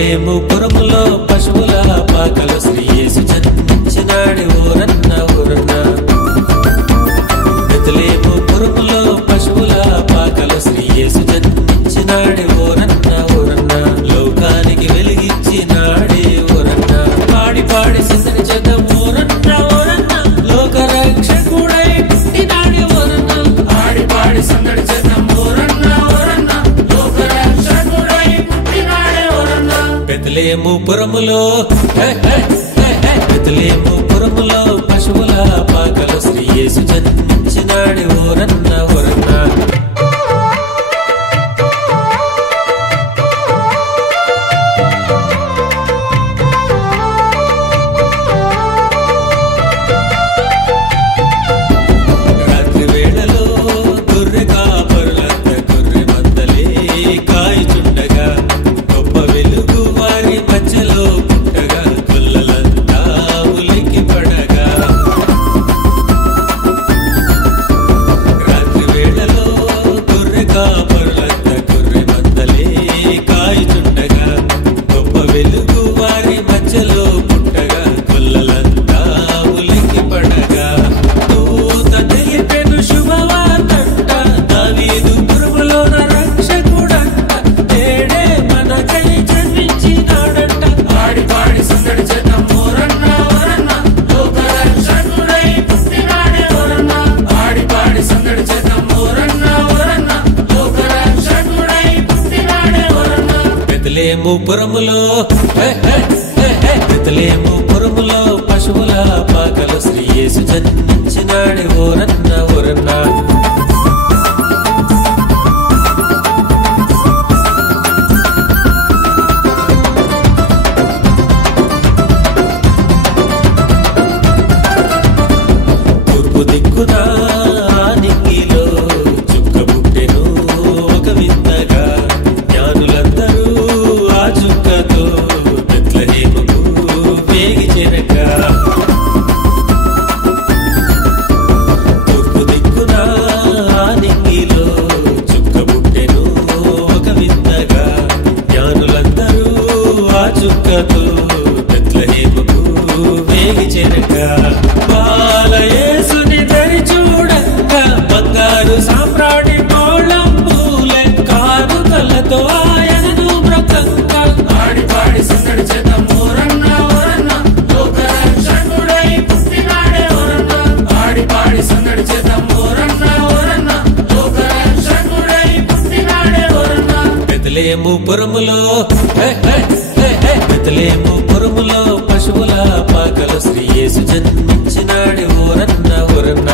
బెత్లెహేము పురములో పశువుల పాకలో శ్రీ యేసు జన్మించినాడు ఊరన్న ఊరన్న. బెత్లెహేము పురములో పశువుల పాకలో శ్రీ యేసు జన్మించినాడు ఊరన్న ఊరన్న. లోకానికి వెలిగించినాడే ఊరన్న. పాడి పాడి సిందని చేద్దాం ఊరన్న ఊరన్న. లోక రక్షకుడై పుట్టినాడు ఊరన్న. పాడి పాడి సందడి చేద్దాం ఊరన్న ఊరన్న. లోక రక్షకుడై పుట్టినాడు ఊరన్న. బెత్లెహేము పురములో బెత్లెహేము పురములో పశువుల పాకలో శ్రీ యేసు జన్మించినాడు ఊరన్న ఊరన్న. రాత్రి వేళలో గొర్రె కాపరులంత గొర్రె మందలే కాయుచుండగా గొప్ప వెలుగు వారి మధ్యలో పుట్టగా గొల్లలంతా ఉలికి పడగా. రాత్రి వేళలో గొర్రె కాపరులంత గొర్రె మందలే కాయుచుండగా గొప్ప వెలుగు వారి మధ్యలో పుట్టగా గొల్లలంతా ఉలికి పడగా. దూత తెలిపెను శుభవార్తంట దావీదు పురములోన రక్షకుడంట. నేడే మనకై జన్మించినాడంట. ఆడి పాడి సందడి చేద్దాం ఊరన్న ఊరన్న. లోక రక్షకుడై పుట్టినాడే ఊరన్న. ఆడి పాడి సందడి చేద్దాం ఊరన్న ఊరన్న. లోక రక్షకుడై పుట్టినాడే ఊరన్న. బెత్లెహేము పురములో బెత్లెహేము పురములో పశువుల పాకలో శ్రీ యేసు జన్మించినాడు ఊరన్న ఊరన్న. తూర్పు దిక్కున నింగిలో చుక్క పుట్టెను ఒక వింతగా. జ్ఞానులందరూ ఆ చుక్కతో బెత్లెహేముకు వేగి చేరగా. తూర్పు దిక్కున నింగిలో చుక్క పుట్టెను ఒక వింతగా. జ్ఞానులందరూ ఆ చుక్కతో బెత్లెహేముకు వేగి చేరగా. బాలయేసుని దరి చూడంగా బంగారు సామ్రాణి మోళంబూలే కానుకలతో ఆయనను బ్రతంగా. ఆడి పాడి సందడి చేద్దాం ఊరన్న ఊరన్న. లోక రక్షకుడై పుట్టినాడే ఊరన్న. ఆడి పాడి సందడి చేద్దాం ఊరన్న ఊరన్న. లోక రక్షకుడై పుట్టినాడే ఊరన్న. బెత్లెహేము పురములో బెత్లెహేము పురములో పశువుల పాకలో శ్రీ యేసు జన్మించినాడు ఊరన్న ఊరన్న.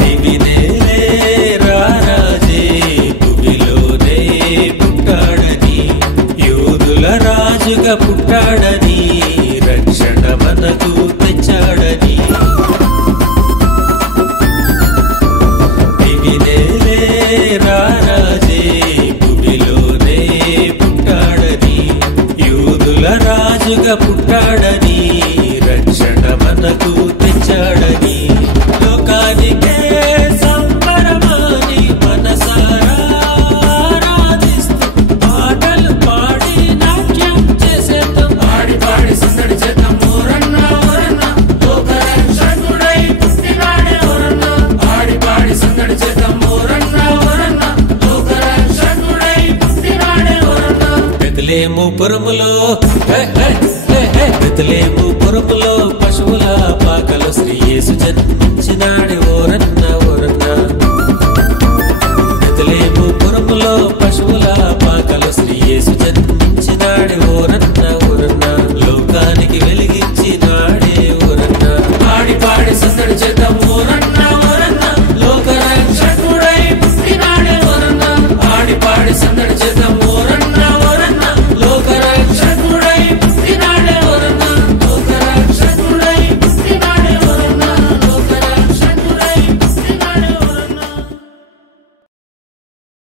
దివినేలే రారాజే భూమిలోనే పుట్టాడని. యూదుల రాజుగా పుట్టాడని. రక్షణ మనకు తెచ్చాడని. దివినేలే రారాజే భూమిలోనే పుట్టాడని. యూదుల రాజుగా పుట్టాడని. రక్షణ మనకు తెచ్చాడని. లోకానికే సంబరమాని మనసారా ఆరాధిస్తూ పాటలు పాడి నాట్యం చేసేద్దాం. ఆడి పాడి సందడి చేద్దాం ఊరన్న ఊరన్న. లోక రక్షకుడై పుట్టినాడే ఊరన్న. ఆడి పాడి సందడి చేద్దాం ఊరన్న ఊరన్న. లోక రక్షకుడై పుట్టినాడే ఊరన్న. బెత్లెహేము పురములో బెత్లెహేము పురములో పశువుల పాకలో శ్రీ యేసు జన్మించినాడు ఊరన్న ఊరన్న.